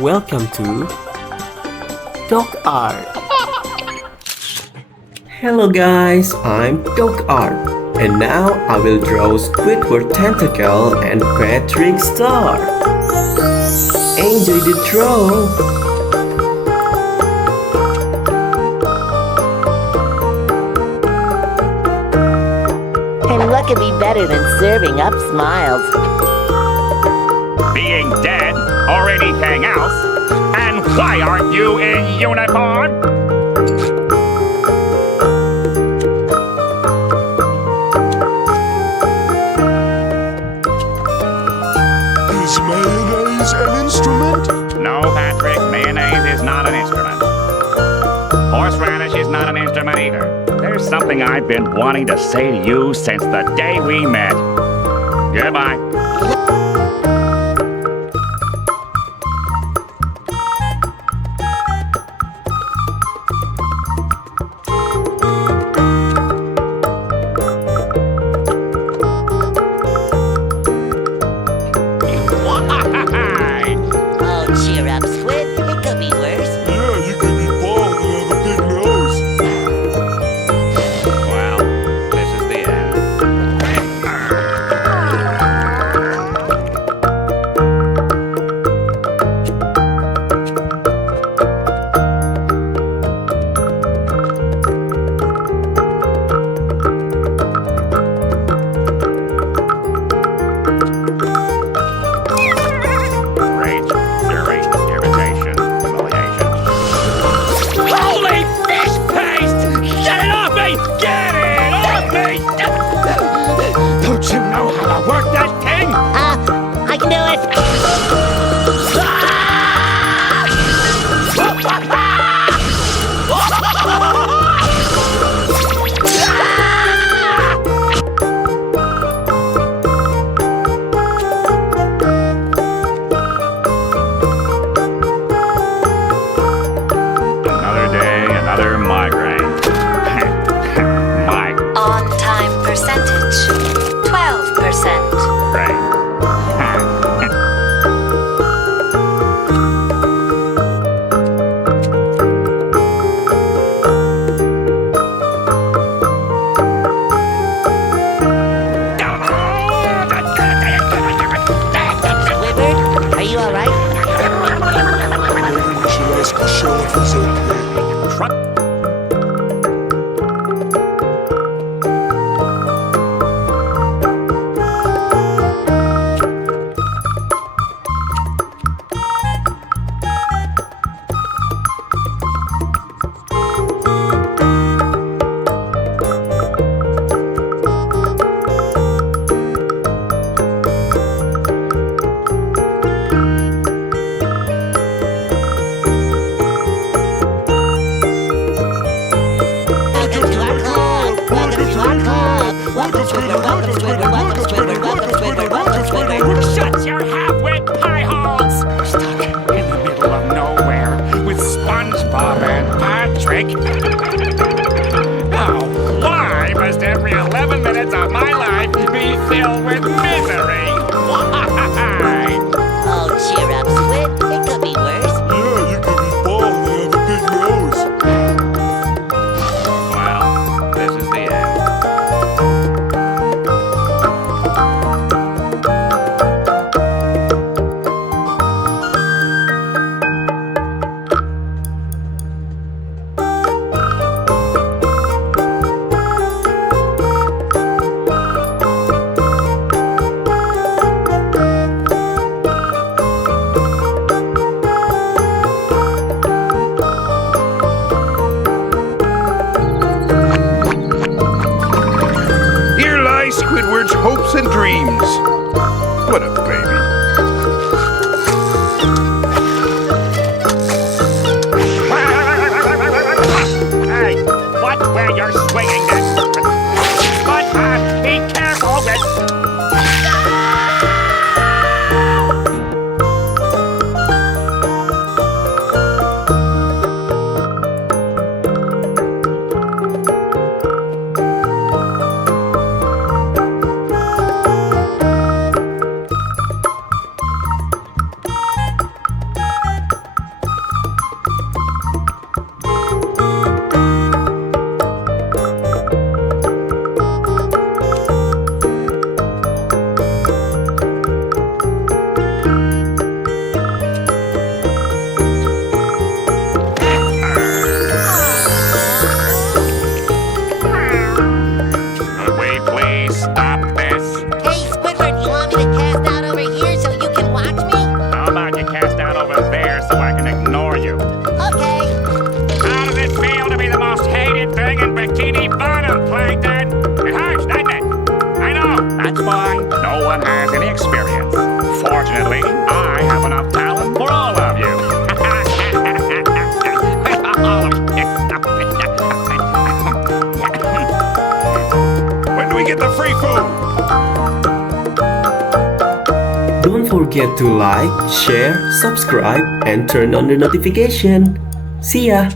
welcome to DocArt. Hello guys, I'm DocArt, and now I will draw Squidward tentacle and Patrick star. Enjoy the draw! And what could be better than serving up smiles? Being dead or anything else? And why aren't you in uniform? Is mayonnaise an instrument? No, Patrick, mayonnaise is not an instrument. Horseradish is not an instrument either. There's something I've been wanting to say to you since the day we met. Goodbye. Oh, cheer up, Squid. It could be worse. Yeah, you could be bald and have a big nose. Well, this is the end. Rage, fury, irritation, humiliation. Holy fish paste! Get it off me! Get it off me! Don't you know how to work that thing? I can do it. Another day, another migraine. Migraine. On-time percentage, 12%. Squidward, are you all right? Maybe we should ask Michelle if he's okay. Welcome to our club. Welcome to our club. Welcome, Squidward. Welcome, Squidward. Welcome, Squidward. Welcome, Squidward. Welcome, Squidward. Shut your half-wit pie holes! Stuck in the middle of nowhere with Spongebob and Patrick. Oh, why must every 11 minutes of my life be filled with misery? Why? Oh, cheer up, Squid. It could be worse. Yeah, you could be bald and have a big nose. Well, this is the end. forget to like, share, subscribe, and turn on the notification. See ya!